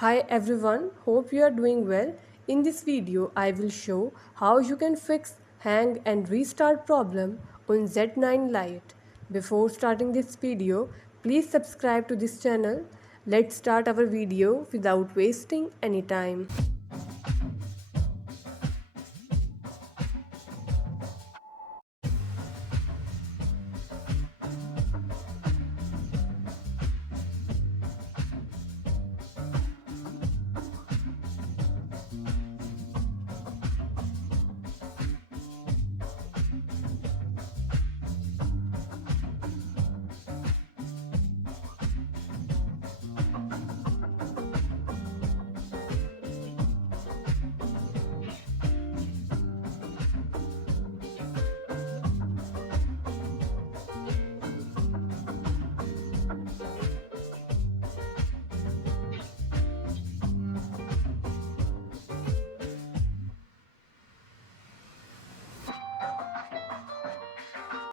Hi everyone, hope you are doing well. In this video, I will show how you can fix hang and restart problem on Z9 Lite. Before starting this video, please subscribe to this channel. Let's start our video without wasting any time.